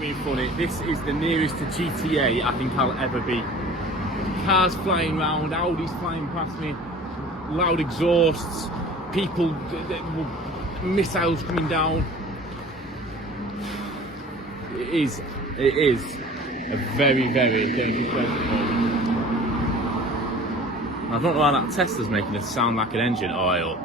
being funny. This is the nearest to GTA I think I'll ever be. Cars flying round, Audis flying past me, loud exhausts, people, missiles coming down. It is a very, very dangerous place at the moment. I don't know why that Tesla's making it sound like an engine oil.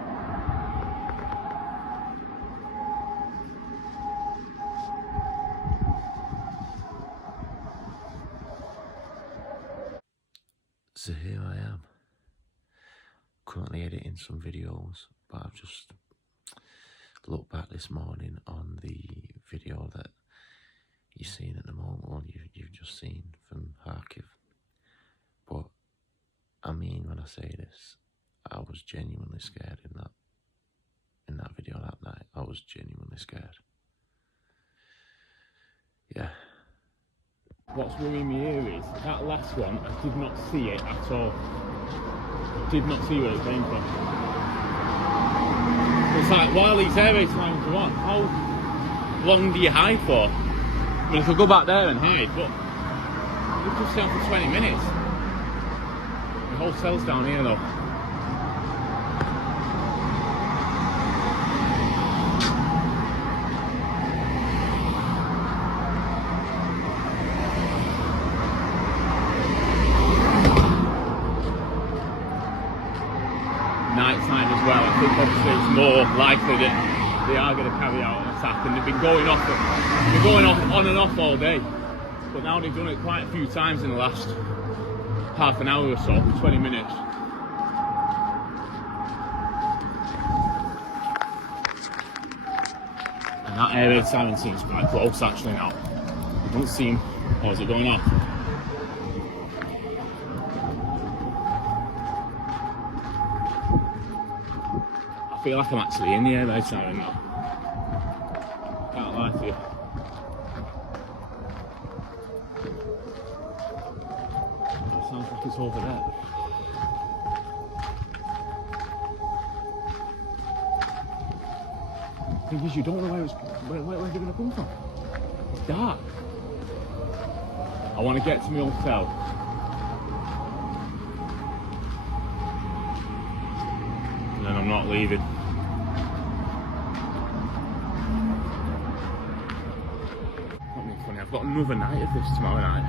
So here I am, currently editing some videos, but I've just looked back this morning on the video that you're seeing at the moment, or you've just seen from Kharkiv. But I mean, when I say this, I was genuinely scared in that video that night. I was genuinely scared. Yeah. What's worrying me here is that last one, I did not see it at all. Did not see where it came from. It's like, while these air raid times are on, how long do you hide for? I mean, I could go back there and hide, but we've just stay on for 20 minutes. The hotel's down here though. Night time as well. I think obviously it's more likely that they are going to carry out an attack, and they've been going off on and off all day. But now they've done it quite a few times in the last half an hour or so, 20 minutes. And that air raid siren seems quite close actually now. It doesn't seem, or is it going off? I feel like I'm actually in the air raid siren now. Can't lie to you. It sounds like it's over there. The thing is, you don't know where they're going to come from. It's dark. I want to get to my hotel. And then I'm not leaving. I've got another night of this tomorrow night.